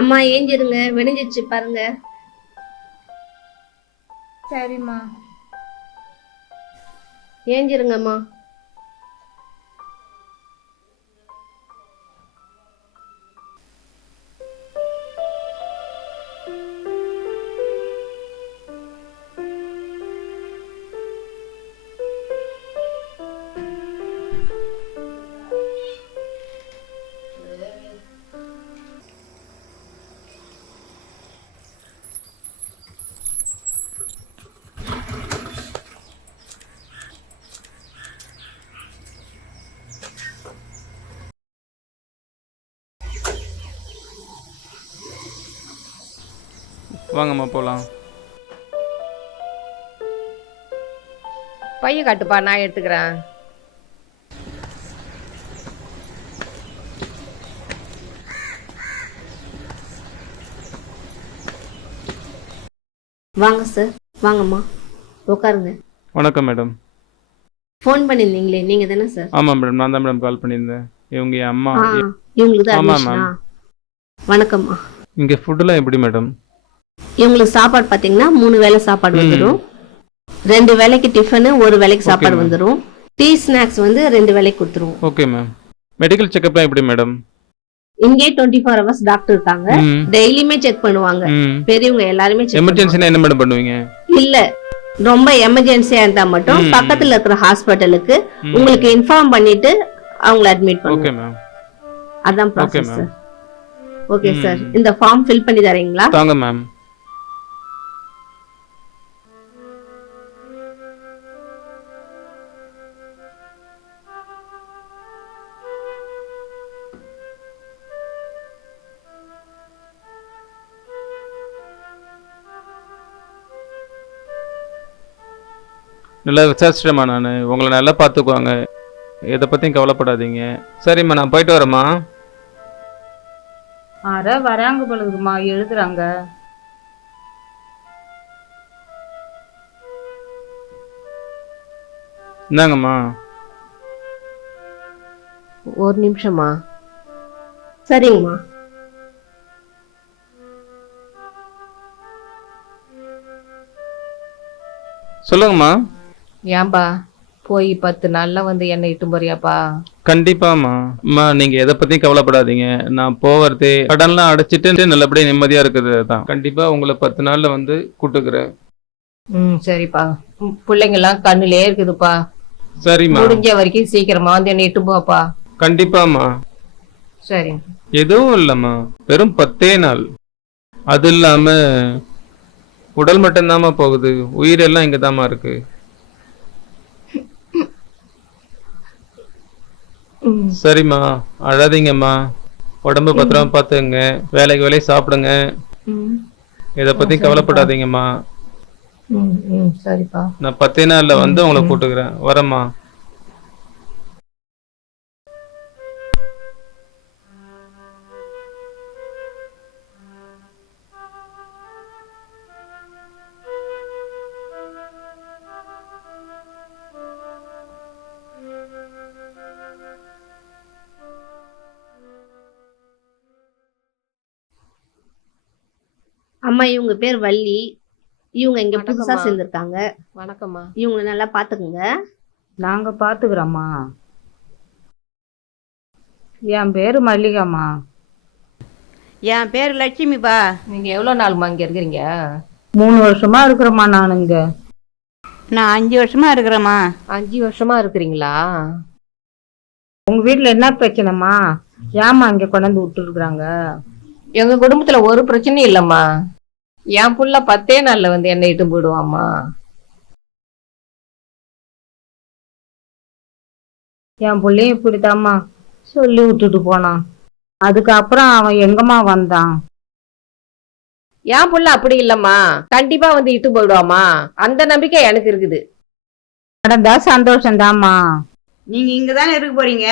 அம்மா ஏஞ்சிருங்க, விடிஞ்சிச்சு பாருங்க. சரிம்மா. ஏஞ்சிருங்கம்மா. வாங்கம்மா போகலாம். பைய காட்டுப்பா, நான் எடுத்துக்கிறேன். வாங்க சார், வாங்கம்மா உட்காருங்க. வணக்கம் மேடம். ஃபோன் பண்ணியிருந்தீங்களே, நீங்க தானே சார்? ஆமாம் மேடம், நான் தான் மேடம் கால் பண்ணியிருந்தேன். இவங்க என் அம்மா. இவங்களுக்கு தான் ஆமாம் அட்மிஷனா? மேம். வணக்கம்மா. இங்கே ஃபுட்டெல்லாம் எப்படி மேடம்? இவங்களுக்கு சாப்பாடு பார்த்தீங்கன்னா 3 வேளை சாப்பாடு ம். வந்துடும். 2 வேளைக்கு டிஃபனு, 1 வேளைக்கு ஓகே சாப்பாடு மேம். வந்துடும். டீ ஸ்நாக்ஸ் வந்து 2 வேளைக்கு கொடுத்துருவோம். Okay ma'am. மெடிக்கல் செக்கப்லாம் எப்படி மேடம்? இங்கே 24 ஹவர்ஸ் டாக்டர் இருக்காங்க. ம். டெய்லியுமே செக் பண்ணுவாங்க. ம். பெரியவங்க எல்லாருமே செக் பண்ணுவாங்க. எமர்ஜென்சினா என்ன மேடம் பண்ணுவீங்க? இல்ல, ரொம்ப எமர்ஜென்சியா இருந்தா மட்டும் ம். பக்கத்துல இருக்கிற ஹாஸ்பிட்டலுக்கு ம். உங்களுக்கு இன்ஃபார்ம் பண்ணிட்டு அவங்கள அட்மிட் ஓகே பண்ணுவோம். மேம். அதான் okay process ma'am. Sir. Okay ம். சார், இந்த ஃபார்ம் ஃபில் பண்ணி தரீங்களா? தாங்க மேம். நல்லா விசாரிச்சிட்டேம்மா நான். உங்களை நல்லா பார்த்துக்குவாங்க. எதை பற்றியும் கவலைப்படாதீங்க. சரிம்மா, நான் போயிட்டு வரேம்மா. அட வராங்க பொழுதுமா, எழுதுறாங்க. இந்தாங்கம்மா. ஒரு நிமிஷமா. சரிங்கம்மா. சொல்லுங்கம்மா. ஏன்பா போய் 10 நாள்ல வந்து என்ன இட்டு போறியாப்பா? கண்டிப்பாம்மா. அம்மா, நீங்க எதை பத்தியும் கவலைப்படாதீங்க. நான் போவதே கடன்லாம் அடைச்சிட்டு நல்லபடியா நிம்மதியா இருக்குது தான். கண்டிப்பா உங்களை 10 நாள்ல வந்து கூட்டுக்கிறேன். சரிப்பா. பிள்ளைங்க எல்லாம் கண்ணுலயே இருக்குதுப்பா. சரிம்மா. முடிஞ்ச வரைக்கும் சீக்கிரமா வந்து என்ன இட்டு போப்பா. கண்டிப்பாம்மா. சரி. எதுவும் இல்லம்மா, வெறும் 10 நாள். அது இல்லாம உடல் மட்டும்தாம்மா போகுது, உயிரெல்லாம் இங்கதாம்மா இருக்கு. சரிம்மா, அழாதீங்கம்மா. உடம்பு பத்திரமா பார்த்துங்க. வேலைக்கு சாப்பிடுங்க. இதை பத்தி சரிப்பா. கவலைப்படாதீங்கம்மா. சரிப்பா. நான் 10 நாள்ல வந்து உங்களை கூட்டுக்கிறேன். வரேம்மா. அம்மா, இவங்க பேர் வள்ளி. இவங்க இங்க புதுசா வணக்கம்மா. சேர்ந்திருக்காங்க. வணக்கம்மா. இவங்களை நல்லா பாத்துக்குங்க. நாங்க பாத்துக்கிறோம்மா. என் பேரு மல்லிகாம்மா. என் பேர் லட்சுமிப்பா. நீங்க எவ்வளவு நாளுமா இங்க இருக்கிறீங்க? 3 வருஷமா இருக்கிறோம்மா நான் இங்க. நான் 5 வருஷமா இருக்கிறேம்மா. 5 வருஷமா இருக்கிறீங்களா? உங்க வீட்டுல என்ன பிரச்சனைமா? ஏம்மா இங்க கொண்டாந்து விட்டு இருக்கிறாங்க? எங்க குடும்பத்துல ஒரு பிரச்சனையும் இல்லம்மா. என் புள்ள 10 நாள்ல வந்து என்ன இட்டு போயிடுவாம்மா. என் புள்ளையும் இப்படித்தாம்மா சொல்லி விட்டுட்டு போனான். அதுக்கப்புறம் அவன் எங்கம்மா வந்தான்? என் புள்ள அப்படி இல்லம்மா, கண்டிப்பா வந்து இட்டு போயிடுவாமா. அந்த நம்பிக்கை எனக்கு இருக்குது. நடந்தா சந்தோஷம்தாம்மா. நீங்க இங்கதானே இருக்க போறீங்க.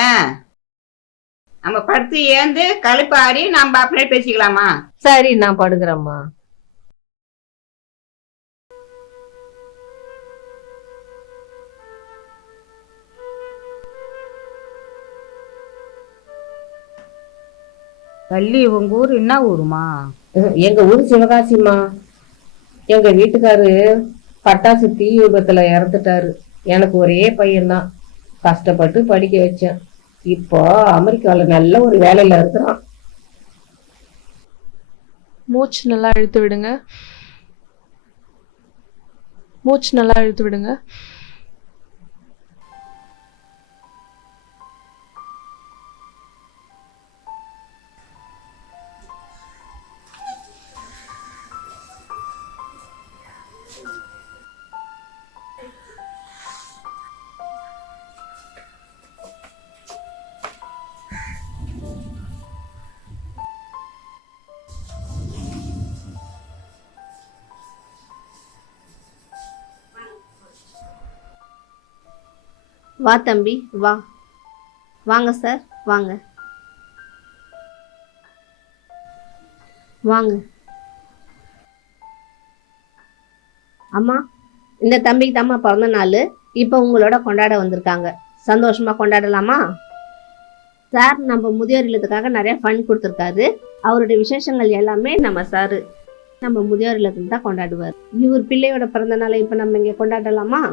நம்ம படுத்து ஏந்து களைப்பாரி நம்ம அப்படியே பேசிக்கலாமா? சரி, நான் படுக்கிறேம்மா. வள்ளி உங்க ஊர் என்ன ஊருமா? எங்க ஊர் சிவகாசிம்மா. எங்க வீட்டுக்காரு பட்டாசு தீ விபத்துல இறந்துட்டாரு. எனக்கு ஒரே பையன்தான். கஷ்டப்பட்டு படிக்க வச்சேன். இப்போ அமெரிக்கால நல்ல ஒரு வேலையில இருக்கிறான். மூச்சு நல்லா இழுத்து விடுங்க. மூச்சு நல்லா இழுத்து விடுங்க. வா தம்பி வா. வாங்க சார் வாங்க வாங்க. அம்மா, இந்த தம்பிக்கு தாம்மா பிறந்த நாள். இப்போ உங்களோட கொண்டாட வந்திருக்காங்க. சந்தோஷமா கொண்டாடலாமா? சார் நம்ம முதியோர் இல்லத்துக்காக நிறைய ஃபண்ட் கொடுத்துருக்காரு. அவருடைய விசேஷங்கள் எல்லாமே நம்ம சாரு நம்ம முதியோர் இல்லத்துல தான் கொண்டாடுவார். இவர் பிள்ளையோட பிறந்த நாளை இப்போ நம்ம இங்கே கொண்டாடலாமா?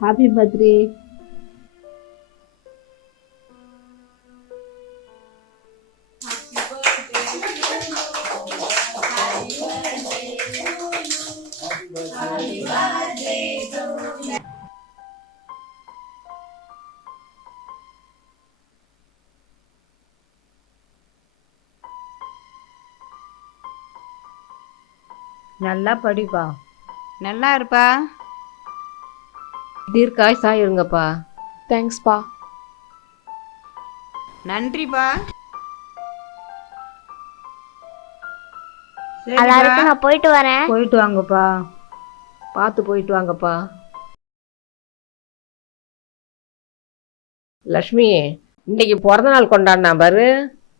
Happy birthday. நல்லா படிப்பா. நல்லா இருப்பா. தீர்க்காய்ஸா இருங்கப்பா. தேங்க்ஸ்பா. நன்றிப்பா. எல்லாருக்கும் நான் போயிட்டு வரேன். போயிட்டு வாங்கப்பா. பார்த்து போயிட்டு வாங்கப்பா. லக்ஷ்மி, இன்னைக்கு பிறந்த நாள் கொண்டாடினா பாரு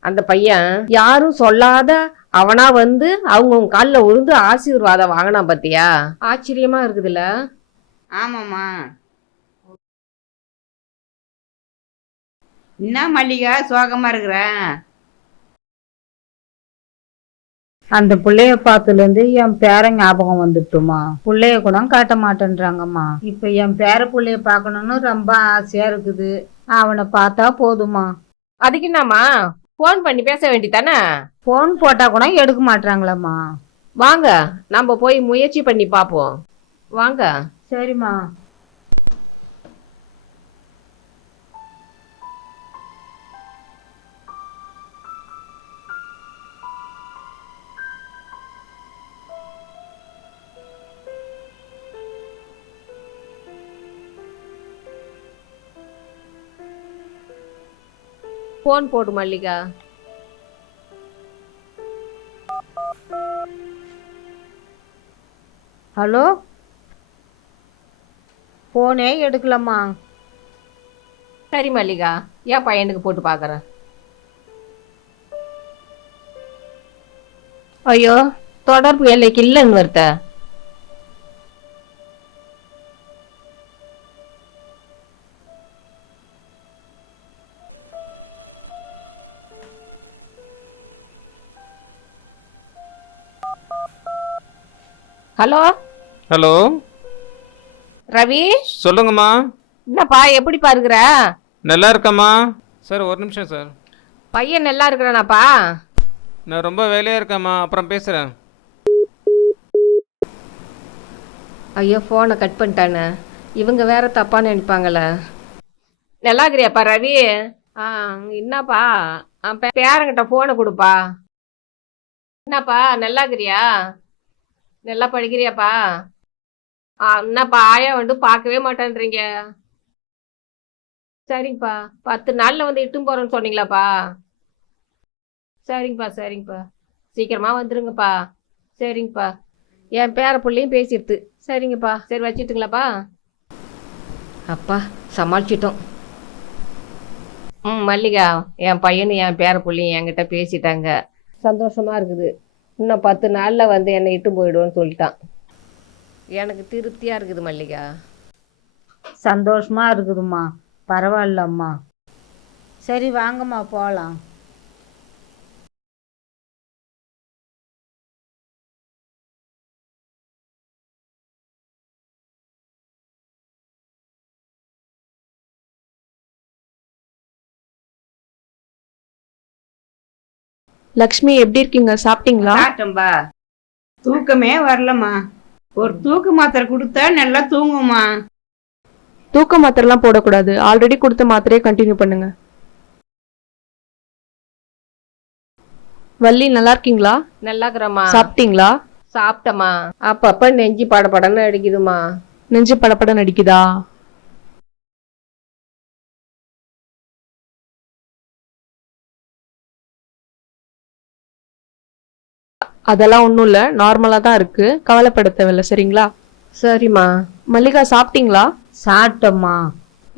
அந்த பையன். யாரும் சொல்லாத அவனா வந்து அவங்க காலில் விழுந்து ஆசீர்வாதம் வாங்கினான் பாத்தியா? ஆச்சரியமா இருக்குதுல்ல? ஆமாம்மா. என்ன மல்லிகா சோகமா இருக்கிற? அந்த புள்ளைய பார்த்துலேருந்து என் பேர ஞாபகம் வந்துட்டுமா. புள்ளைய கூட காட்ட மாட்டேன்றாங்கம்மா. இப்ப என் பேர புள்ளைய பார்க்கணும்னு ரொம்ப ஆசையா இருக்குது. அவனை பார்த்தா போதுமா. அதுக்கு என்னம்மா, போன் பண்ணி பேச வேண்டித்தானே? போன் போட்டா கூட எடுக்க மாட்டாங்களாம்மா. வாங்க நம்ம போய் முயற்சி பண்ணி பார்ப்போம். வாங்க. சரிம்மா. போன் போடு மல்லிகா. ஹலோ, போனே எடுக்கலம்மா. சரி மல்லிகா, என் பையனுக்கு போட்டு பார்க்குறேன். ஐயோ, தொடர்பு எல்லைக்கு இல்லைன்னு வருத்த. ஹலோ ஹலோ, ரவி, சொல்லுங்கம்மா. என்னப்பா எப்படி பாருக்குற? நல்லா இருக்கம்மா. சார் ஒரு நிமிஷம் சார். பையன் நல்லா இருக்கிறானாப்பா? நான் ரொம்ப வேலையாக இருக்கேம்மா, அப்புறம் பேசுகிறேன். ஐயோ, ஃபோனை கட் பண்ணிட்டானே. இவங்க வேற தப்பா நினைப்பாங்களே. நல்லா இருக்கிறியாப்பா ரவி? என்னப்பா, பேரங்கிட்ட ஃபோனை கொடுப்பா. என்னப்பா நல்லா இருக்கிறியா? நல்லா படிக்கிறியாப்பா? என்னப்பா ஆயா வந்து பார்க்கவே மாட்டேன்றீங்க. சரிங்கப்பா, 10 நாளில் வந்து இட்டும் போகிறேன்னு சொன்னீங்களாப்பா? சரிங்கப்பா சரிங்கப்பா, சீக்கிரமா வந்துருங்கப்பா. சரிங்கப்பா, என் பேர பிள்ளையும் பேசிடுது. சரிங்கப்பா, சரி வச்சுட்டுங்களாப்பா? அப்பா சமாளிச்சிட்டோம். மல்லிகா, என் பையனும் என் பேர பிள்ளையும் என்கிட்ட பேசிட்டாங்க. சந்தோஷமா இருக்குது. இன்னும் 10 நாளில் வந்து என்னை இட்டு போயிடுவோன்னு சொல்லிட்டான். எனக்கு திருப்தியாக இருக்குது மல்லிகா. சந்தோஷமா இருக்குதும்மா. பரவாயில்லம்மா. சரி வாங்கம்மா போகலாம். லக்ஷ்மி எப்படி இருக்கீங்க? சாப்பிட்டீங்களா? சாப்பிட்டோம்பா. தூக்கமே வரலம்மா. ஒரு தூக்கு மாத்திரை கொடுத்தா நல்லா தூங்குமா. தூக்க மாத்திரைலாம் போடக்கூடாது. ஆல்ரெடி கொடுத்த மாத்திரையே கண்டினியூ பண்ணுங்க. வள்ளி நல்லா இருக்கீங்களா? நல்லாக்குறம்மா. சாப்பிட்டீங்களா? சாப்பிட்டம்மா. அப்பப்ப நெஞ்சு படபடன்னு அடிக்குதுமா. நெஞ்சு படபட நடிக்குதா? அதெல்லாம் ஒன்றும் இல்லை, நார்மலாக தான் இருக்கு, கவலைப்பட தேவையில்ல. சரிங்களா? சரிம்மா. மல்லிகா சாப்பிட்டீங்களா? சாப்பிட்டம்மா.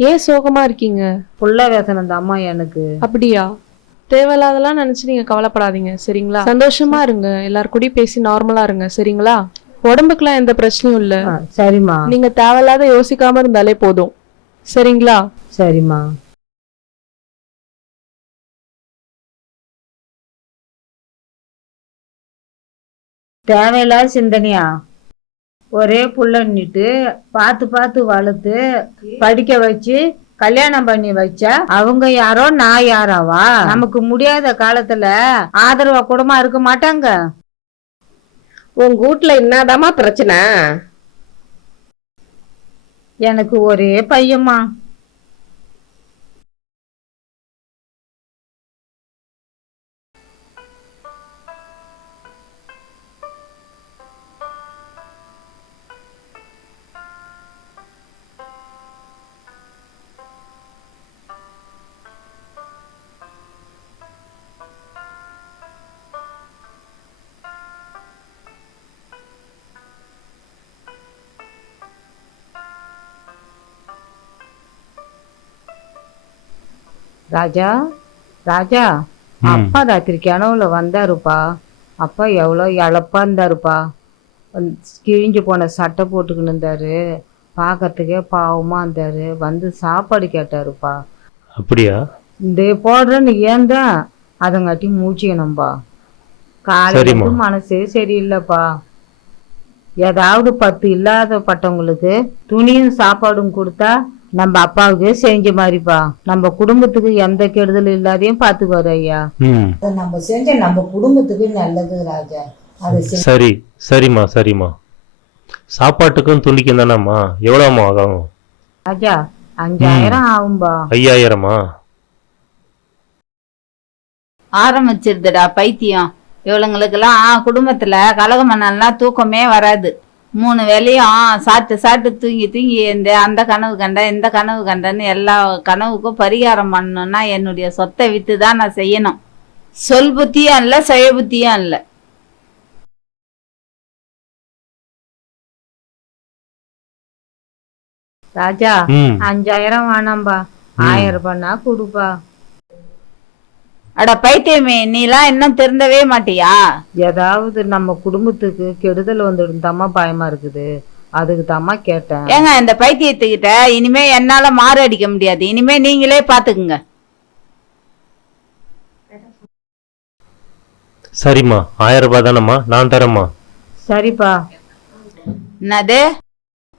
ஏன் சோகமா இருக்கீங்க? புள்ள வேசனம் தாம்மா எனக்கு. அப்படியா? தேவையில்லாதெல்லாம் நினைச்சு நீங்க கவலைப்படாதீங்க. சரிங்களா? சந்தோஷமா இருங்க, எல்லார் கூடயும் பேசி நார்மலா இருங்க. சரிங்களா? உடம்புக்குலாம் எந்த பிரச்சனையும் இல்ல. சரிம்மா. நீங்க தேவையில்லாத யோசிக்காம இருந்தாலே போதும். சரிங்களா? சரிம்மா. தேவையில்லாத சிந்தனையா? ஒரே புள்ளன்னுட்டு பார்த்து பார்த்து வளர்த்து படிக்க வச்சு கல்யாணம் பண்ணி வச்சா அவங்க யாரோ நான் யாராவா? நமக்கு முடியாத காலத்துல ஆதரவா கூடமா இருக்க மாட்டாங்க. உங்க வீட்டுல என்னதாம்மா பிரச்சனை? எனக்கு ஒரே பையம்மா. ராஜா, ராஜா, அப்பா ராத்திரி கனவுல வந்தாருப்பா. அப்பா எவ்வளோ இழப்பா இருந்தாருப்பா. கிழிஞ்சு போன சட்டை போட்டுக்கின்னு இருந்தாரு. பார்க்கறதுக்கே பாவமா இருந்தாரு. வந்து சாப்பாடு கேட்டாருப்பா. அப்படியா? இந்த போடுறேன்னு ஏன்தான் அதங்காட்டி மூச்சிக்கணும்பா. காலையில மனசே சரியில்லைப்பா. ஏதாவது 10 இல்லாத பட்டவங்களுக்கு துணியும் சாப்பாடும் கொடுத்தா நம்ம அப்பாவுக்கு செஞ்ச மாதிரிப்பா. நம்ம குடும்பத்துக்கு எந்த கெடுதல் இல்லாதையும் பாத்துக்குவாரு ஐயா. நம்ம செஞ்ச நம்ம குடும்பத்துக்கு நல்லது ராஜா. சரி சரிம்மா சரிம்மா. சாப்பாட்டுக்கும் துணிக்கும் தானம்மா? எவ்வளவுமா ஆகும்? ராஜா 5000 ஆகும்பா. 5000மா? ஆரம்பிச்சிருதுடா பைத்தியம். இவளுங்களுக்கெல்லாம் குடும்பத்துல கலகம் பண்ணலாம் தூக்கமே வராது. 3 வேளையும் சாப்பிட்டு சாப்பிட்டு தூங்கி தூங்கி அந்த கனவு கண்டேன் இந்த கனவு கண்டேன்னு எல்லா கனவுக்கும் பரிகாரம் பண்ணணும்னா என்னுடைய சொத்தை வித்து தான் நான் செய்யணும். சொல் புத்தியும் இல்லை, சுய புத்தியும் இல்லை. ராஜா 5000 வேணாம்பா. 1000 ரூபாய்னா கொடுப்பா. அட பைத்தியமே, நீலாம் இன்னும் திருந்தவே மாட்டியா? ஏதாவது நம்ம குடும்பத்துக்கு கெடுதல் வந்துடும் தாம்மா பயமா இருக்குது. அதுக்கு தாம்மா கேட்டேன். ஏங்க இந்த பைத்தியத்துக்கிட்ட இனிமே என்னால மாறு அடிக்க முடியாது. இனிமே நீங்களே பாத்துக்குங்க. சரிம்மா 1000 ரூபாய் தானம்மா, நான் தரேம்மா. சரிப்பா. என்னது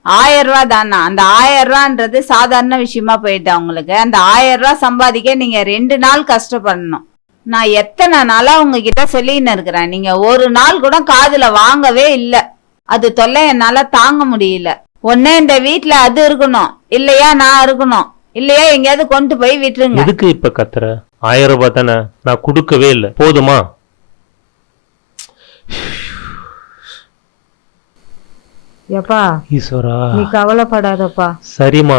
1000 ரூபாய் தானா? அந்த 1000 ரூபான்றது சாதாரண விஷயமா போயிட்டு உங்களுக்கு. அந்த 1000 ரூபாய் சம்பாதிக்க நீங்க 2 நாள் கஷ்டப்படணும். நான் எத்தனை நாளா உங்ககிட்ட சொல்லின்னு இருக்கிறேன். நீங்க ஒரு நாள் கூட காதுல வாங்கவே இல்லை. அது தொல்லை என்னால தாங்க முடியல. ஒன்னே இந்த வீட்டுல அது இருக்கணும், இல்லையா நான் இருக்கணும், இல்லையா எங்கேயாவது கொண்டு போய் விட்டுருங்க. எதுக்கு இப்ப கத்துற? 1000 ரூபாய் தானே, நான் கொடுக்கவே இல்லை. போதுமா? எப்பா ஈஸ்வரா, நீ கவலைப்படாதப்பா. சரிம்மா.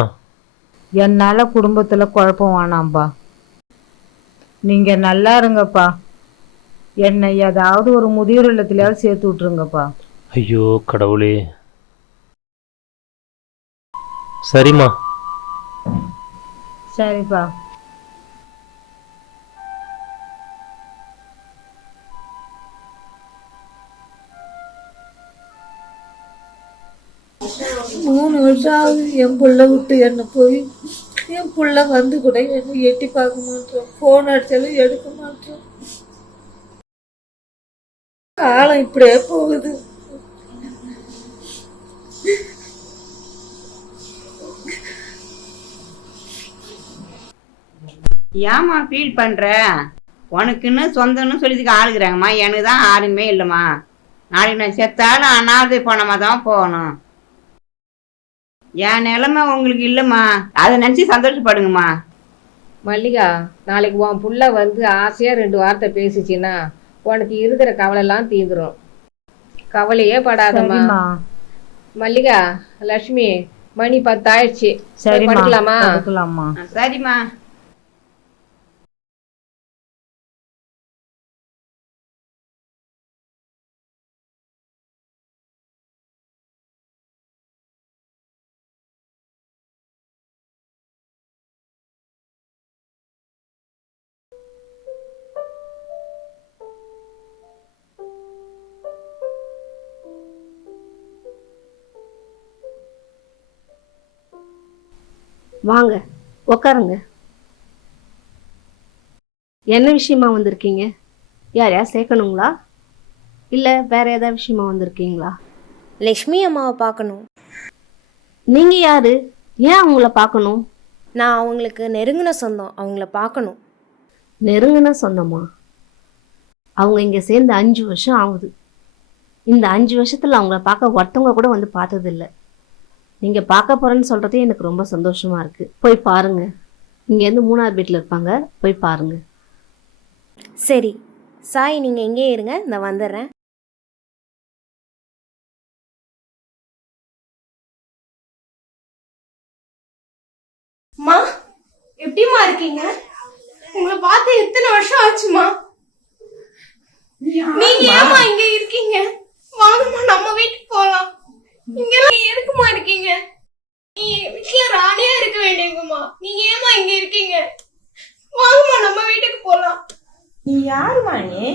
என்னால குடும்பத்துல குழப்பம் வேணாம்பா. நீங்க நல்லா இருங்கப்பா. என்னை ஏதாவது ஒரு முதியோர் இல்லத்திலேயாவது சேர்த்து விட்டுருங்கப்பா. ஐயோ கடவுளே. சரிம்மா. சரிப்பா. மூணு வருஷம் ஆகுது என் பிள்ளை விட்டு என்ன போய். என் புள்ள வந்து கூட என்னை எட்டி பார்க்க மாட்டோம், போன் அடிச்சாலும் எடுக்க மாட்டோம். காலம் இப்படியே போகுது. ஏம்மா ஃபீல் பண்ற? உனக்குன்னு சொந்தம்னு சொல்லிதுக்கு ஆளுகிறாங்கம்மா, எனக்கு தான் யாருமே இல்லைம்மா. நாளைக்கு நான் செத்தாலும் அனாதை போனமா தான் போகணும். என் நிலைமை உங்களுக்கு இல்லைம்மா, அதை நினச்சி சந்தோஷப்படுங்கம்மா. மல்லிகா, நாளைக்கு உன் புள்ள வந்து ஆசையா 2 வார்த்தை பேசிச்சின்னா உனக்கு இருக்கிற கவலைலாம் தீந்துரும். கவலையே படாதம்மா. சரிம்மா. மல்லிகா, லட்சுமி, மணி 10 ஆயிடுச்சு. போய் சரிம்மா, படுக்கலாமா? படுக்கலாம்மா. சரிம்மா. வாங்க உக்காருங்க. என்ன விஷயமா வந்திருக்கீங்க? யாரையா சேர்க்கணுங்களா இல்லை வேற ஏதாவது விஷயமா வந்திருக்கீங்களா? லக்ஷ்மி அம்மாவை பார்க்கணும். நீங்க யாரு? ஏன் அவங்கள பார்க்கணும்? நான் அவங்களுக்கு நெருங்கின சொந்தம், அவங்கள பார்க்கணும். நெருங்கின சொந்தமா? அவங்க இங்க சேர்ந்து 5 வருஷம் ஆகுது. இந்த 5 வருஷத்துல அவங்கள பார்க்க ஒருத்தவங்க கூட வந்து பார்த்ததில்ல. நீங்க பார்க்க போறேன்னு சொல்றதே எனக்கு ரொம்ப சந்தோஷமா இருக்கு. போய் பாருங்க. இங்கேருந்து 3ஆவது வீட்டில் இருப்பாங்க, போய் பாருங்க. சரி சாய், நீங்கள் எங்கே இருங்க, நான் வந்துடுறேன். அம்மா, எப்படிமா இருக்கீங்க? உங்களை பார்த்து எத்தனை வருஷம் ஆச்சுமா? நீங்க ஏமா இங்க இருக்கீங்க? வாங்கம்மா, நம்ம வீட்டுக்கு போலாம். இங்கெல்லாம் எதுக்குமா இருக்கீங்க? நீங்க வீட்டுல ராணியா இருக்க வேண்டியவங்கம்மா, நீங்க ஏமா இங்க இருக்கீங்க? வாங்கம்மா, நம்ம வீட்டுக்கு போலாம். நீ யாருமா? நீ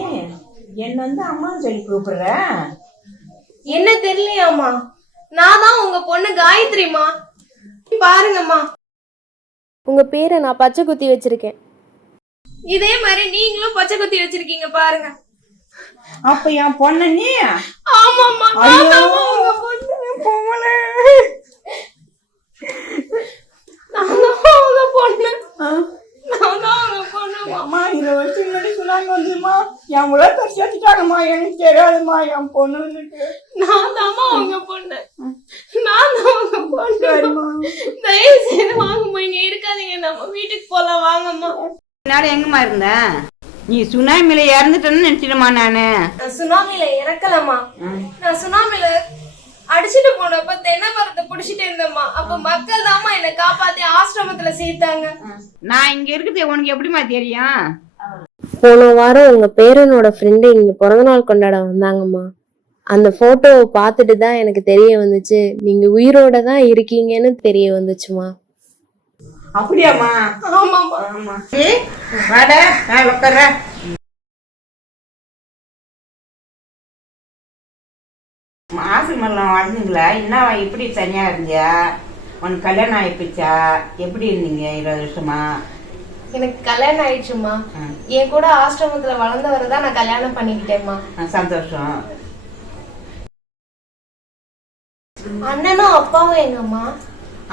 என்ன வந்து அம்மான்னு சொல்லி கூப்பிடுற? என்ன தெரியலையாம்மா? நான் தான் உங்க பொண்ணு காயத்ரிமா. பாருங்கம்மா, உங்க பேரை நான் பச்சை குத்தி வச்சிருக்கேன். இதே மாதிரி நீங்களும் பச்சை குத்தி வச்சிருக்கீங்க பாருங்க. அப்ப என் பொண்ணு நீ? ஆமாம்மா, நான் தான்மா உங்க பொண்ணு. நான் தான் உங்க பொண்ணு. நான் தான் உங்க பொண்ணுமா. அம்மா 20 வருஷம் முன்னாடி சொன்னாங்க வந்துமா, என் உலகத்தை சேர்த்துட்டாங்கம்மா, எனக்கு தெரியாதுமா என் பொண்ணுன்னுட்டு. நான் தான்மா உங்க பொண்ணு. நான் தான் உங்க பொண்ணு. தயவு செய்து வாங்கம்மா, இங்க இருக்காதீங்க, நம்ம வீட்டுக்கு போலாம். வாங்கம்மா. முன்னாடி எங்கம்மா இருந்த? நீ சுனாமில இறந்துட்டேன்னு நினைச்சிடுமா? நான் சுனாமில இறக்கலம்மா. நான் சுனாமில அடிச்சுட்டு போனப்ப தென்னை மரத்தை புடிச்சிட்டு இருந்தேம்மா. அப்ப மக்கள் தாம்மா என்னை காப்பாத்தி ஆசிரமத்துல சேர்த்தாங்க. நான் இங்க இருக்குது உனக்கு எப்படிமா தெரியும்? போன வாரம் உங்க பேரனோட ஃப்ரெண்டு இங்க பிறந்தநாள் கொண்டாட வந்தாங்கம்மா. அந்த போட்டோவை பார்த்துட்டு தான் எனக்கு தெரிய வந்துச்சு, நீங்க உயிரோட தான் இருக்கீங்கன்னு தெரிய வந்துச்சுமா. அப்படியாம்மா? ஆமாம்மா. ஆமா. வாட, நான் உட்கார்றேன். ஆசிரமெல்லாம் வாழ்ந்தீங்களா? என்ன இப்படி தனியா இருந்தியா? உனக்கு கல்யாணம் ஆயிடுச்சா? எப்படி இருந்தீங்க 20 வருஷமா? எனக்கு கல்யாணம் ஆயிடுச்சுமா. என் கூட ஆசிரமத்துல வளர்ந்தவரை தான் நான் கல்யாணம் பண்ணிக்கிட்டேம்மா. சந்தோஷம். அண்ணனும் அப்பாவும் எங்கம்மா?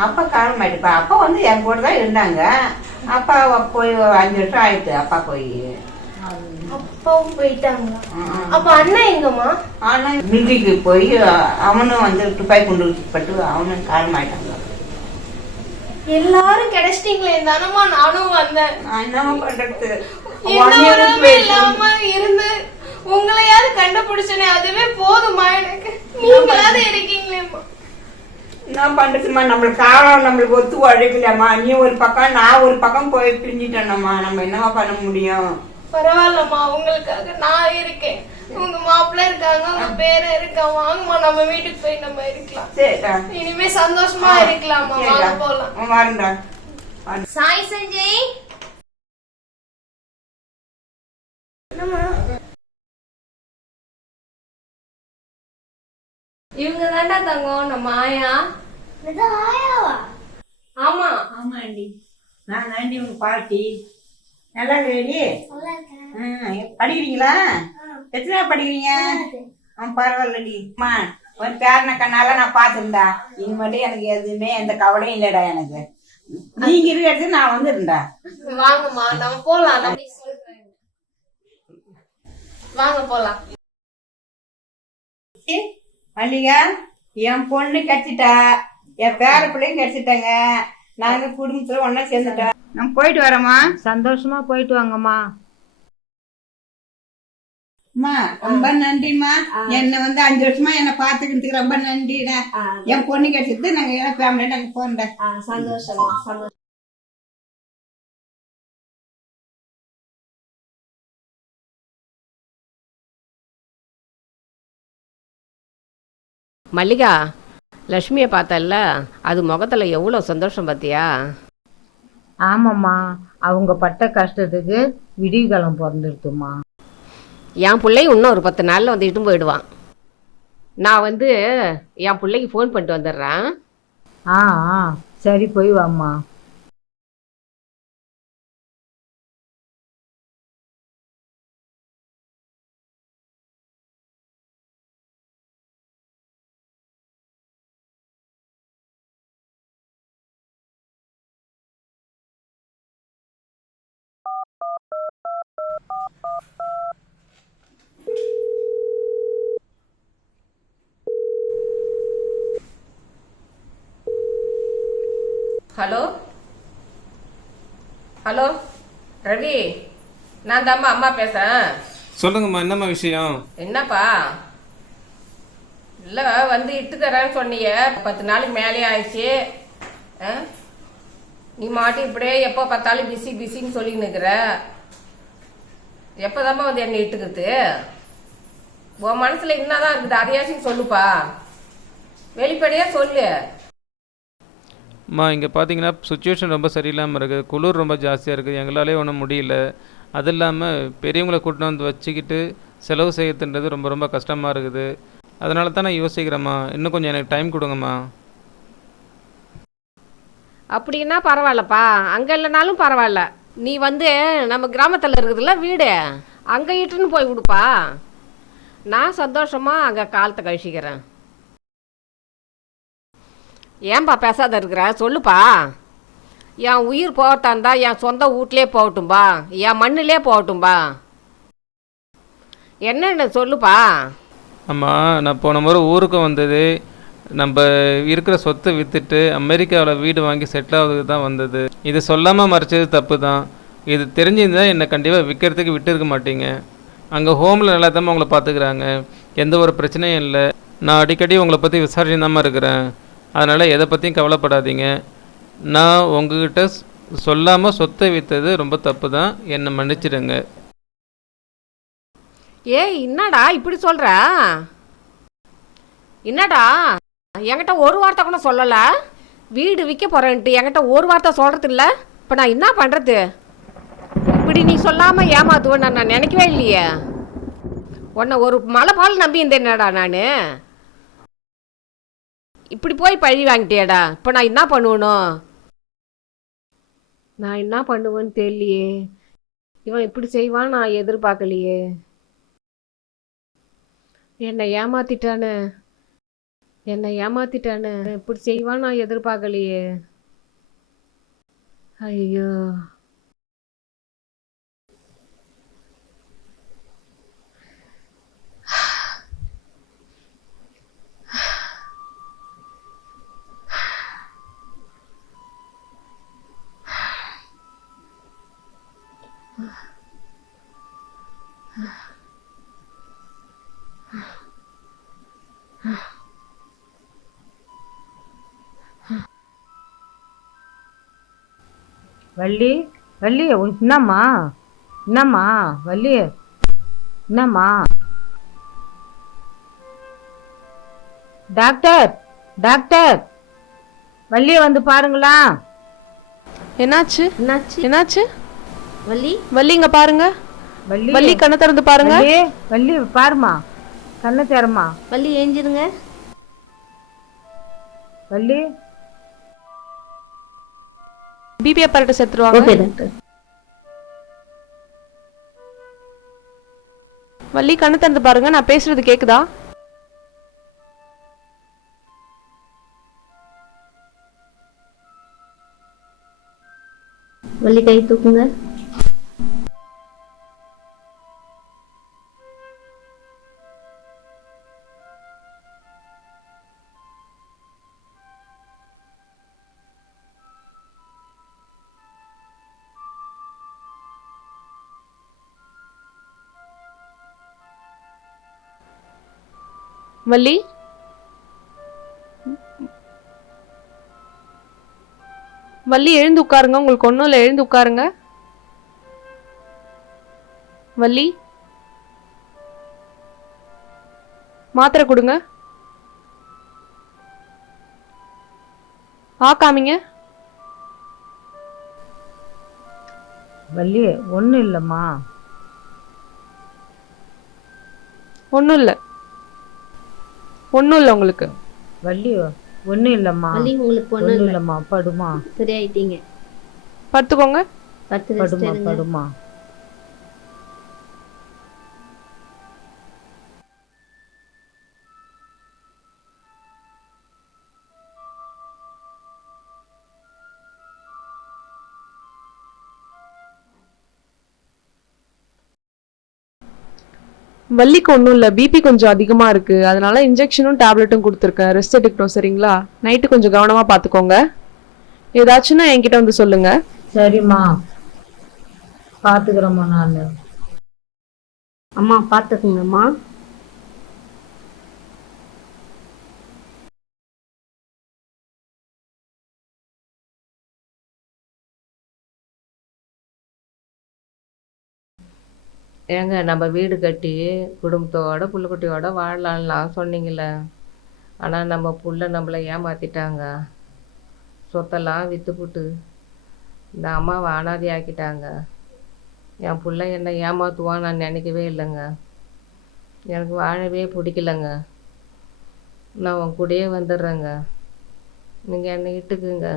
அப்பா காலம் ஆயிடுப்பா. அப்பா வந்து என் கூட தான் இருந்தாங்க. அப்பா போய் 5 வருஷம் ஆயிடுச்சு. அப்பா போய் அப்பாவும் போயிட்டாங்களா? அப்ப அண்ணன் எங்கம்மா? ஆனா மில்ட்ரிக்கு போய் அவனும் வந்து துப்பாக்கி குண்டு பட்டு அவனும் காலம் ஆயிட்டாங்க. எல்லாரும் கிடைச்சிட்டீங்களே தானம்மா நானும் வந்தேன். நான் என்ன பண்றது? எந்த உறவுமே இல்லாம இருந்து உங்களையாவது கண்டுபிடிச்சனே, அதுவே போதுமா எனக்கு. நீங்களாவது இருக்கீங்களேம்மா. என்ன பண்றதுமா? நம்மளுக்கு காலம் நம்மளுக்கு ஒத்து உழைக்கலாமா? நீ ஒரு பக்கம், நான் ஒரு பக்கம் போய் பிரிஞ்சிட்டோம்மா. நம்ம என்னவா பண்ண முடியும்? பரவாயில்லம்மா, உங்களுக்காக நான் இருக்கேன். உங்க மாப்பிள்ள இருக்காங்க, உங்க பேர இருக்காங்க. வாங்கம்மா, நம்ம வீட்டுக்கு போய் நம்ம இருக்கலாம். சரி, இனிமே சந்தோஷமா இருக்கலாமா? வாங்க போலாம். வரேன்டா. சாய் சஞ்சய், இவங்க தாண்டா தங்கம் நம்ம ஆயா. ஆமா ஆமா ஆண்டி. நான் தாண்டி உங்க பாட்டி. நல்லா ரெடி. படிக்கிறீங்களா? எத்தனை படிக்கிறீங்க? பரவாயில்லடி. அம்மா ஒரு பேரனை கண்ணால நான் பார்த்துருந்தா. இனிமேட்டு எனக்கு எதுவுமே எந்த கவலையும் இல்லடா. எனக்கு நீங்க இருக்கிறது நான் வந்துருந்தா. வாங்கம்மா நம்ம போலாம். வாங்க போலாம். மல்லிகா, என் பொண்ணு கிடைச்சிட்டா, என் பேர பிள்ளையும் கிடைச்சிட்டாங்க. நாங்க குடும்பத்துல ஒன்னா சேர்ந்துட்டோம். நான் போயிட்டு வரேம்மா. சந்தோஷமா போயிட்டு வாங்கம்மா. அம்மா ரொம்ப நன்றிம்மா. என்ன 5 வருஷமா என்ன பாத்துக்கிறதுக்கு ரொம்ப நன்றிடா. என் பொண்ணு கிடைச்சது நாங்க எல்லாம் ஃபேமிலியா நாங்க போறோம்டா. சந்தோஷமா சந்தோஷம். மல்லிகா, லக்ஷ்மியை பார்த்தல்ல, அது முகத்துல எவ்வளோ சந்தோஷம் பார்த்தியா? ஆமாம்மா, அவங்க பட்ட கஷ்டத்துக்கு விடிகாலம் பிறந்துருக்குமா. என் பிள்ளையும் இன்னும் ஒரு 10 நாளில் வந்து இட்டும் போயிடுவான். நான் என் பிள்ளைக்கு ஃபோன் பண்ணிட்டு வந்துடுறேன். ஆ சரி, போய் வாம்மா. ஹலோ ஹலோ ரவி, நான் தாம்மா அம்மா பேசுறேன். சொல்லுங்கம்மா, என்னம்மா விஷயம்? என்னப்பா இல்லை இட்டு தரேன்னு சொன்னீங்க. 10 நாளைக்கு மேலே ஆயிடுச்சு. நீ மாட்டி இப்படியே எப்போ பார்த்தாலும் பிஸி பிஸின்னு சொல்லின்னு இருக்கிற. எப்போதாம்மா என்னை இட்டுக்கிறது? உன் மனசுல என்னதான் இருக்குது அதையாச்சும் சொல்லுப்பா, வெளிப்படையா சொல்லு. அம்மா இங்கே பார்த்தீங்கன்னா சுச்சுவேஷன் ரொம்ப சரியில்லாமல் இருக்குது. குளிர் ரொம்ப ஜாஸ்தியாக இருக்குது. எங்களாலே ஒன்றும் முடியல. அது இல்லாமல் பெரியவங்களை கூட்டின்னு வந்து வச்சுக்கிட்டு செலவு செய்யறதுன்றது ரொம்ப ரொம்ப கஷ்டமாக இருக்குது. அதனால தான் நான் யோசிக்கிறேம்மா, இன்னும் கொஞ்சம் எனக்கு டைம் கொடுங்கம்மா. அப்படின்னா பரவாயில்லப்பா, அங்கே இல்லைனாலும் பரவாயில்ல. நீ நம்ம கிராமத்தில் இருக்குதுல்ல வீடு, அங்கே இட்டுன்னு போய் கொடுப்பா. நான் சந்தோஷமாக அங்கே காலத்தை கழிச்சிக்கிறேன். ஏன்பா பேசாத இருக்கிற? சொல்லுப்பா. என் உயிர் போகட்டா இருந்தா என் சொந்த வீட்லேயே போகட்டும்பா, என் மண்ணிலே போகட்டும்பா. என்னென்ன சொல்லுப்பா. அம்மா, நான் போன முறை ஊருக்கு வந்தது நம்ம இருக்கிற சொத்தை விற்றுட்டு அமெரிக்காவில் வீடு வாங்கி செட்டில் ஆகுறதுக்கு தான் வந்தது. இது சொல்லாமல் மறைச்சது தப்பு தான். இது தெரிஞ்சிருந்தால் என்னை கண்டிப்பாக விற்கிறதுக்கு விட்டுருக்க மாட்டீங்க. அங்கே ஹோமில் நல்லா தான் உங்களை பார்த்துக்கிறாங்க, எந்த ஒரு பிரச்சனையும் இல்லை. நான் அடிக்கடி உங்களை பற்றி விசாரிச்சு தான் இருக்கிறேன். அதனால் எதை பற்றியும் கவலைப்படாதீங்க. நான் உங்ககிட்ட சொல்லாமல் சொத்தை விற்றது ரொம்ப தப்பு தான், என்னை மன்னிச்சிடுங்க. ஏய், என்னடா இப்படி சொல்கிற? என்னடா என்கிட்ட ஒரு வார்த்தை கூட சொல்லலை? வீடு விற்க போகிறேன்ட்டு என்கிட்ட ஒரு வார்த்தை சொல்கிறது இல்லை. இப்போ நான் என்ன பண்ணுறது? இப்படி நீ சொல்லாமல் ஏமாத்துவேன்னு நான் நினைக்கவே இல்லையே. உன்னை ஒரு மலை பால் நம்பி இருந்தேனடா நான். இப்படி போய் பழி வாங்கிட்டியாடா. இப்போ நான் என்ன பண்ணுவேனும்? நான் என்ன பண்ணுவேன்னு தெரியலையே. இவன் இப்படி செய்வான் நான் எதிர்பார்க்கலையே. என்னை ஏமாத்திட்டானு இப்படி செய்வான் நான் எதிர்பார்க்கலையே. ஐயோ. வள்ளி, என்னம்மா வள்ளி, என்னம்மா? டாக்டர் வள்ளியை வந்து பாருங்களா. என்னாச்சு? வள்ளி இங்க பாருங்க. வள்ளி கண்ணை திறந்து பாருங்க. வள்ளி பாருமா, கண்ணை திறமா. வள்ளி ஏஞ்சிருங்க. பிபி apparatus எடுத்துருவாங்க. Okay doctor. வள்ளி கண்ணு திறந்து பாருங்க, நான் பேசுறது கேக்குதா? வள்ளி கை தூக்குங்க. வள்ளி வள்ளி எழுந்து உட்காருங்க, உங்களுக்கு ஒன்றும் இல்லை, எழுந்து உட்காருங்க. வள்ளி மாத்திரை கொடுங்க. காமிங்க. வள்ளி ஒன்றும் இல்லைம்மா. ஒன்றும் இல்லை, ஒன்றும் இல்லை உங்களுக்கு. வள்ளி ஒன்றும் இல்லைம்மா. வள்ளி உங்களுக்கு ஒன்றும் ஒன்றும் இல்லை, இல்லைம்மா. படுமா சரியாயிட்டீங்க. படுத்துக்கோங்க. பத்து ரெஸ்ட் படுமா எடுங்க. படுமா. வள்ளிக்கு ஒன்றும் இல்லை, பிபி கொஞ்சம் அதிகமாக இருக்குது, அதனால இன்ஜெக்ஷனும் டேப்லெட்டும் கொடுத்துருக்கேன். ரெஸ்ட் எடுக்கட்டும் சரிங்களா? நைட்டு கொஞ்சம் கவனமாக பார்த்துக்கோங்க. ஏதாச்சும்னா என்கிட்ட வந்து சொல்லுங்க. சரிம்மா, பார்த்துக்கிறேம்மா நான். அம்மா பார்த்துக்குங்கம்மா. ஏங்க நம்ம வீடு கட்டி குடும்பத்தோட புள்ளக்குட்டியோட வாழலாம்லாம் சொன்னீங்களே, ஆனால் நம்ம புள்ள நம்மளை ஏமாற்றிட்டாங்க. சொத்தெல்லாம் விற்றுப்புட்டு இந்த அம்மாவை அனாதை ஆக்கிட்டாங்க. என் புள்ள என்னை ஏமாற்றுவான்னு நான் நினைக்கவே இல்லைங்க. எனக்கு வாழவே பிடிக்கலங்க. நான் உன் கூடயே வந்துடுறேங்க. நீங்கள் என்னை இட்டுக்குங்க,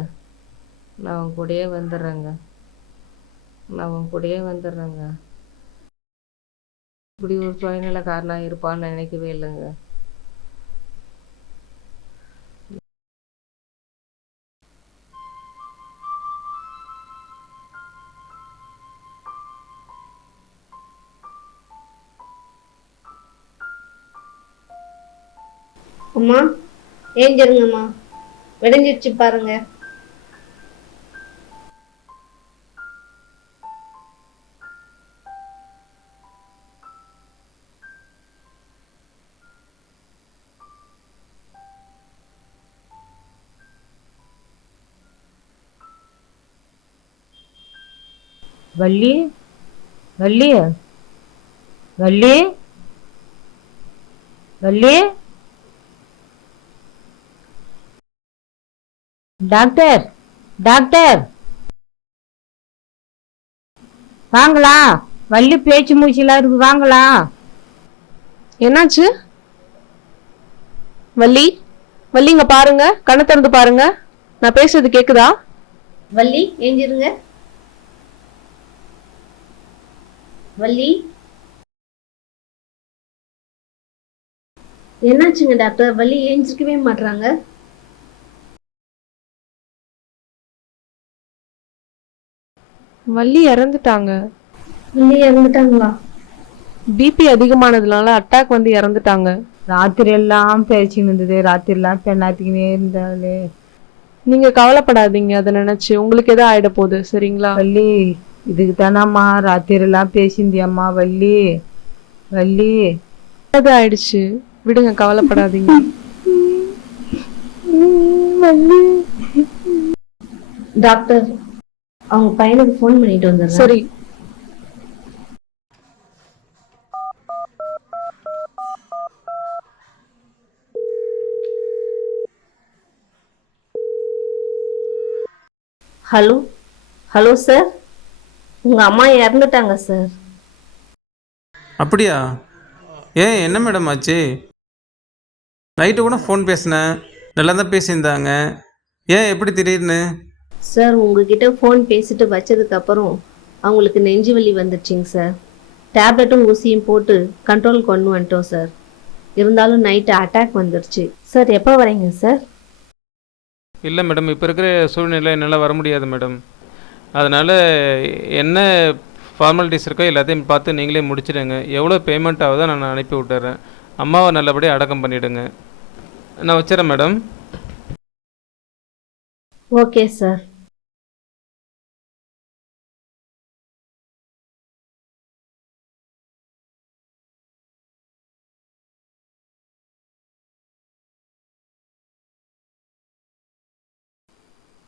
நான் உன் கூடயே வந்துடுறேங்க. நான் உன் கூடயே வந்துடுறேங்க. இப்படி ஒரு சுயநலக்காரனாக இருப்பான்னு நினைக்கவே இல்லைங்க. அம்மா ஏஞ்சிருங்கம்மா, விடிஞ்சிருச்சு பாருங்க. வள்ளி வள்ளி வள்ளி வள்ளி. டாக்டர் டாக்டர் வாங்களா? வள்ளி பேச்சு மூச்சிலாம் இருக்கு, வாங்களா? என்னாச்சு? வள்ளி வள்ளி இங்க பாருங்க, கண்ணை திறந்து பாருங்க, நான் பேசுறது கேக்குதா? வள்ளி ஏஞ்சிருங்க. வள்ளி என்னாச்சுங்க டாக்டர்? வள்ளி ஏஞ்சிக்கவே மாட்றாங்க. வள்ளி இறந்துட்டாங்க. வள்ளி இறந்துட்டாங்களா? பிபி அதிகமானதுனால அட்டாக் வந்து இறந்துட்டாங்க. ராத்திரி எல்லாம் பேச்சுன்னு இருந்தது, ராத்திரி எல்லாம் பெண்ணாத்திக்கினே இருந்தாலே. நீங்க கவலைப்படாதீங்க, அதை நினைச்சு உங்களுக்கு எதாவது ஆயிட போகுது சரிங்களா? வள்ளி இதுக்கு தானம்மா ராத்திரி எல்லாம் பேசிந்தியம்மா. வள்ளி வள்ளி அது ஆயிடுச்சு, விடுங்க, கவலைப்படாதீங்க. டாக்டர் அவங்க பையனுக்கு ஃபோன் பண்ணிட்டு வந்துடுறேன். சரி. ஹலோ ஹலோ சார், உங்க அம்மா இறந்துட்டாங்க சார். அப்படியா? ஏன் என்ன மேடம் ஆச்சு? நைட்டு கூட ஃபோன் பேசினேன், நல்லா தான் பேசியிருந்தாங்க. ஏன் எப்படி திடீர்னு? சார் உங்ககிட்ட ஃபோன் பேசிட்டு வச்சதுக்கப்புறம் அவங்களுக்கு நெஞ்சு வலி வந்துடுச்சிங்க சார். டேப்லெட்டும் ஊசியும் போட்டு கண்ட்ரோல் கொண்டு வந்துட்டோம் சார். இருந்தாலும் நைட்டு அட்டாக் வந்துடுச்சு சார். எப்போ வரீங்க சார்? இல்லை மேடம், இப்போ இருக்கிற சூழ்நிலை என்னால் வர முடியாது மேடம். அதனால் என்ன ஃபார்மாலிட்டிஸ் இருக்கோ எல்லாத்தையும் பார்த்து நீங்களே முடிச்சிடுங்க. எவ்வளோ பேமெண்ட் ஆகுதோ நான் அனுப்பி விட்டுறேன். அம்மாவை நல்லபடியாக அடக்கம் பண்ணிவிடுங்க. நான் வச்சுறேன் மேடம். Okay sir.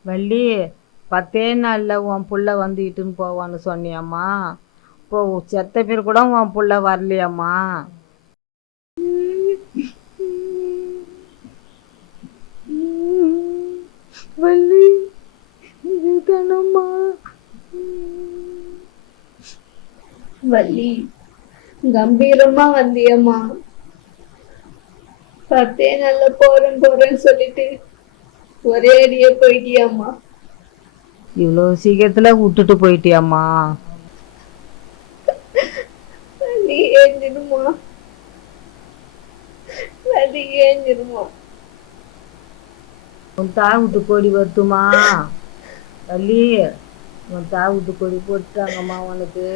வள்ளி, 10 நாள்ல உன் புள்ள வந்து இட்டுன்னு போவான்னு சொன்னியம்மா. இப்போ செத்த பேர் கூட உன் புள்ள வரலையம்மா. வள்ளி, இதுதானம்மா. வள்ளி கம்பீரமா வந்தியம்மா. 10 நாள்ல போறேன்னு சொல்லிட்டு ஒரே அடியே போயிட்டியாம்மா. இவ்வளோ சீக்கிரத்துல விட்டுட்டு போயிட்டியம்மா. வள்ளி ஏஞ்சிடுமா, வள்ளி ஏஞ்சிடுமா. உன் தாய் விட்டு கோடி வருத்துமா வள்ளி? உன் தாய் விட்டு கோடி போட்டுட்டாங்கம்மா உனக்கு.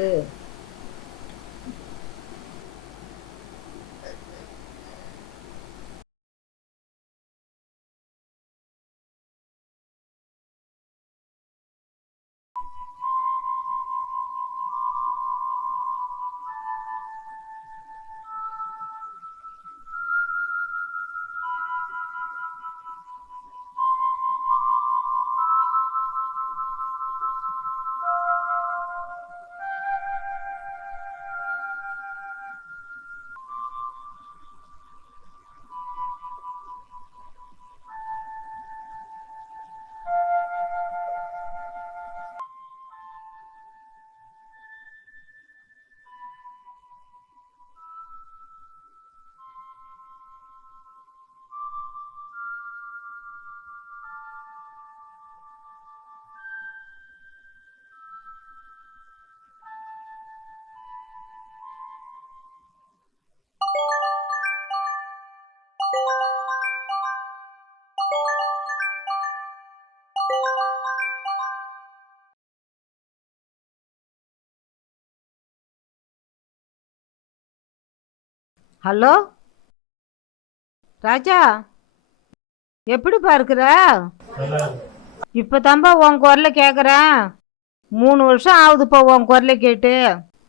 ஹலோ ராஜா, எப்படிப்பா இருக்கிற? இப்பதான்பா உன் குரலை கேட்குறேன். 3 வருஷம் ஆகுதுப்பா உன் குரலை கேட்டு.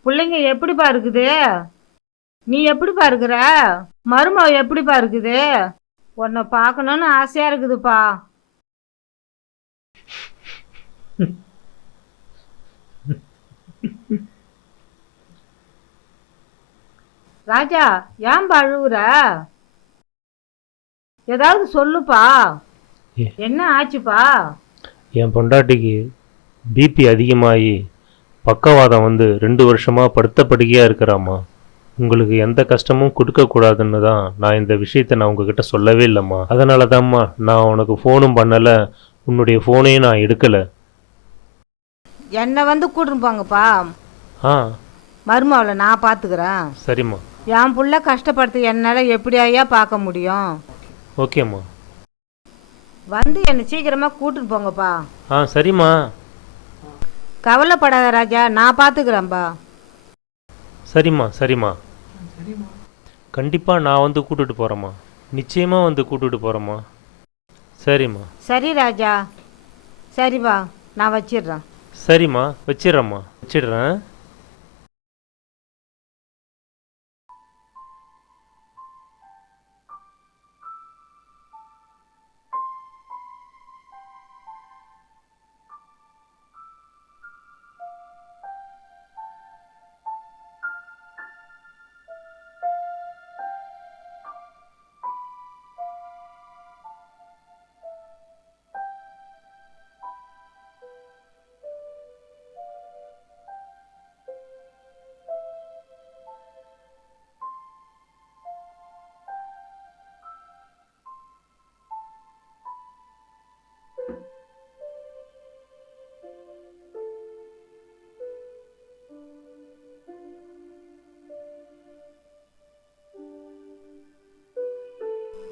பிள்ளைங்க எப்படிப்பா இருக்குது? நீ எப்படிப்பா இருக்கிற? மருமக எப்படிப்பா இருக்குது? உன்னை பார்க்கணுன்னு ஆசையா இருக்குதுப்பா. ராஜா, ஏன்பா அழுகுற? ஏதாவது சொல்லுப்பா. என்ன ஆச்சுப்பா? என் பொண்டாட்டிக்கு பிபி அதிகமாகி பக்கவாதம் வந்து 2 வருஷமாக படுத்த படுக்கையாக இருக்கிறாம்மா. உங்களுக்கு எந்த கஷ்டமும் கொடுக்கக்கூடாதுன்னு தான் நான் இந்த விஷயத்தை நான் உங்ககிட்ட சொல்லவே இல்லைம்மா. அதனால தான்மா நான் உனக்கு ஃபோனும் பண்ணலை, உன்னுடைய ஃபோனையும் நான் எடுக்கலை. என்னை வந்து கூட்டின்னு போங்கப்பா. ஆ மருமவளை நான் பார்த்துக்கிறேன். சரிம்மா. என் புள்ள கஷ்டப்படுத்து என்னால் எப்படி ஐயா பார்க்க முடியும்? ஓகேம்மா. வந்து என்னை சீக்கிரமாக கூட்டின்னு போங்கப்பா. ஆ சரிம்மா. கவலைப்படாத ராஜா, நான் பார்த்துக்கிறேன்ப்பா. சரிம்மா சரிம்மா. கண்டிப்பாக நான் வந்து கூட்டிட்டு போகிறேம்மா. நிச்சயமாக வந்து கூட்டிட்டு போகிறேம்மா. சரிம்மா. சரி ராஜா, சரிப்பா, நான் வச்சிடுறேன். சரிம்மா, வச்சிடுறேம்மா, வச்சிடுறேன்.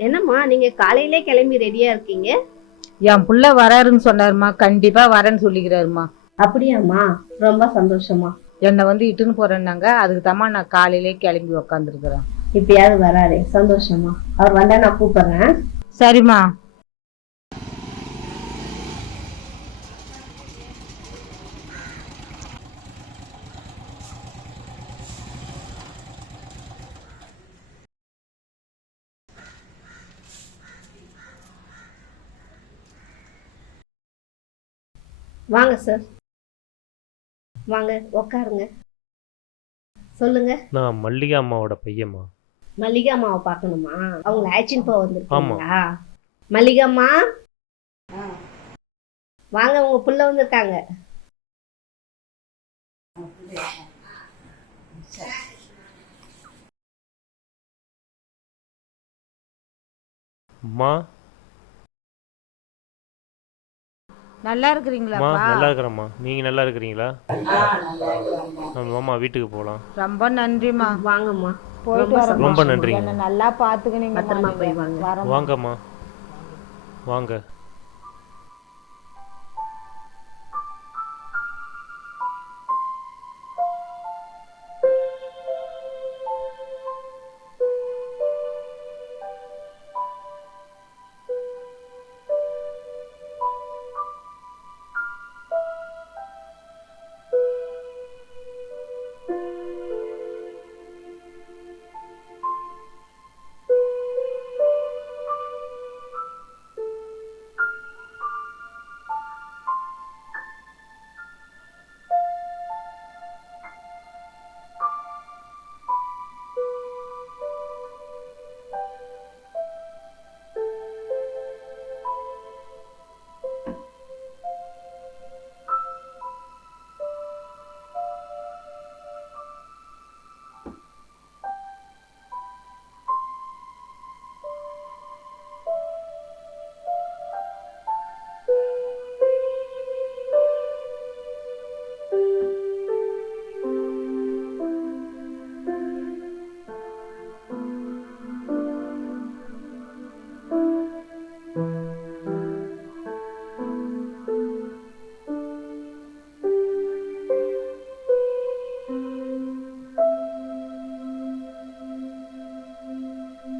என்னம்மா நீங்க காலையிலே கிளம்பி ரெடியா இருக்கீங்க? என் புள்ள வராருன்னு சொன்னாருமா, கண்டிப்பா வரேன்னு சொல்லிக்கிறாருமா. அப்படியாம்மா? ரொம்ப சந்தோஷமா. என்னை வந்து இட்டுன்னு போறேன்னாங்க, அதுக்கு தாம்மா நான் காலையிலே கிளம்பி உக்காந்துருக்குறேன். இப்பயாவது வராரு, சந்தோஷமா. அவர் வந்தா நான் கூப்பிடுறேன். சரிம்மா. வாங்க சார், வாங்க உக்காருங்க. சொல்லுங்க. நான் மல்லிகா அம்மாவோட பையன்மா. மல்லிகா அம்மாவை பார்க்கணுமா? அவங்க ஆக்சின் போக வந்திருக்கீங்களா? மல்லிகா அம்மா வாங்க, உங்க புள்ள வந்திருக்காங்க. அம்மா நல்லா இருக்கிறீங்களா? அம்மா நல்லா இருக்கிறேம்மா. நீங்கள் நல்லா இருக்கிறீங்களா? மாமா வீட்டுக்கு போகலாம். ரொம்ப நன்றிம்மா. வாங்கம்மா. போயிட்டு வரோம். ரொம்ப நன்றி. என்ன நல்லா பாத்துக்கினீங்க. பத்திரமா போய் வாங்க. வாங்கம்மா வாங்க.